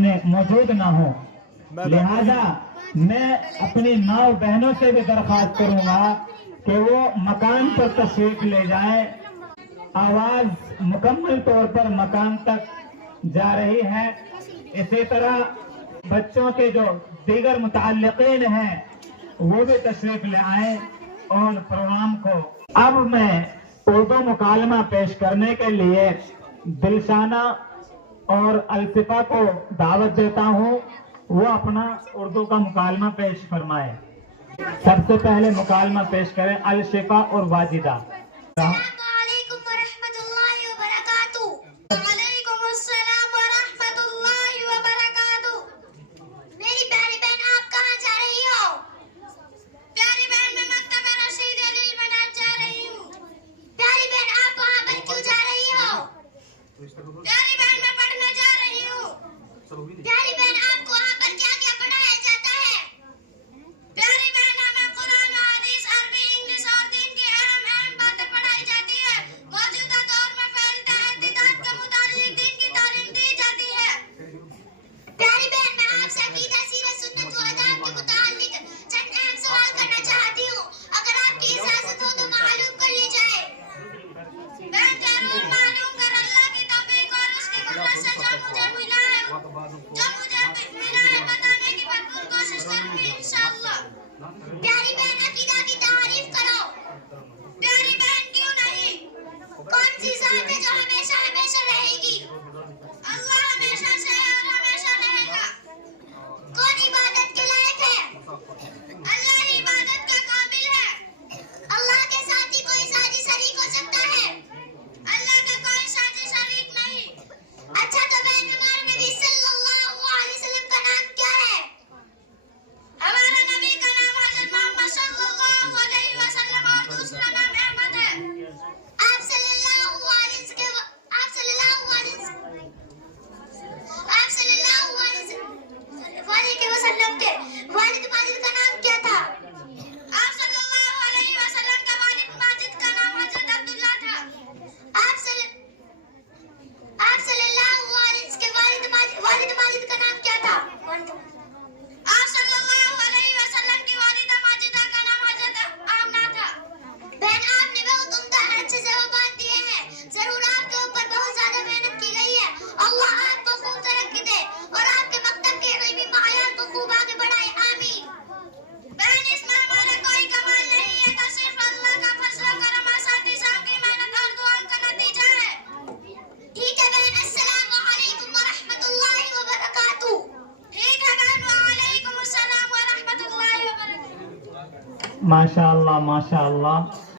سامنے موجود نہ ہو. لہذا میں اپنی ماں بہنوں سے بھی درخواست کروں گا کہ وہ مکان پر تشریف لے جائیں. آواز مکمل طور پر مکان تک جا رہی ہے. اسی طرح بچوں کے جو دیگر متعلقین ہیں وہ بھی تشریف لے آئیں اور پروگرام کو. اب میں اردو مکالمہ پیش کرنے کے لیے دلشانہ اور الفقہ کو دعوت دیتا ہوں، وہ اپنا اردو کا مکالمہ پیش فرمائے. سب سے پہلے مکالمہ پیش کریں الشفا اور واجدہ. السلام علیکم ورحمۃ اللہ وبرکاتہ. وعلیکم السلام ورحمۃ اللہ وبرکاتہ. میری پیاری بہن آپ کہاں جا رہی ہو؟ پیاری بہن میں مکتب رشید علی البنات جا رہی ہوں. پیاری بہن آپ وہاں پر کیوں جا رہی ہو؟ پیاری بہن میں پڑھنے جا رہی ہوں. پیاری بہن آپ کو وہاں پر کیا کیا پڑھایا جاتا ہے؟ پیاری بہن ہمیں قرآن و حدیث، عربی، انگلش اور دین کی اہم باتیں پڑھائی جاتی ہے. موجودہ دور میں پھیلتے اعتداد کے متعلق دین کی تعلیم دی جاتی ہے. پیاری بہن میں آپ سے عقیدہ، سیرت، سنت و آداب کے متعلق چند اہم سوال کرنا چاہتی ہوں. اگر آپ کی اجازت ہو تو معلوم کر لی جائے. بہن ضرور معلوم کر. اللہ کی توفیق اور اس کی قدرت سے جو مجھے ملا ہے بتانے کی بھرپور کوشش کروں گی انشاءاللہ. پیاری بہن عقیدہ کی تعریف کرو. پیاری بہن کیوں نہیں؟ کون سی ذات ہے جو ہمیشہ ہمیشہ رہے گی؟ اللہ ہمیشہ سے اور ہمیشہ رہے گا. کون عبادت کے لائق ہے؟ اللہ ہی عبادت کا قابل ہے. اللہ کے ساتھ ہی کوئی ساتھی شریک ہو سکتا ہے؟ اللہ کا کوئی ساتھی شریک نہیں. اچھا تو بہن ہمارے نبی صلی اللہ علیہ وسلم کا نام کیا ہے؟ ہمارے نبی کا نام حضرت محمد صلی اللہ علیہ وسلم اور دوسرا نام احمد ہے. آپ صلی اللہ علیہ وسلم کے والد ماجد کا نام کیا تھا؟ آپ صلی اللہ علیہ وسلم کا والد ماجد کا نام حضرت عبداللہ تھا. آپ صلی اللہ علیہ کے والد ماجد کا نام کیا تھا؟ آپ صلی اللہ علیہ وسلم کی والدہ ماجدہ کا نام حضرت آمنہ تھا. بہن آپ نے بہت عمدہ اچھے جوابات دیے ہیں. ضرور آپ کے اوپر بہت زیادہ محنت کی گئی ہے. اللہ آپ کو خوب ترقی دے اور آپ کے مکتب کے علمی معیار کو خوب آگے بڑھائے. آمین. بہن اس میں ہمارا کوئی کمال نہیں ہے تو صرف اللہ کا فضل و کرم، اساتذہ کی محنت اور دعا کا نتیجہ ہے. ٹھیک ہے بہن. السلام علیکم ورحمۃ اللہ وبرکاتہ. ٹھیک ہے بہن. وعلیکم السلام ورحمۃ اللہ وبرکاتہ. ماشاء اللہ ماشاء اللہ.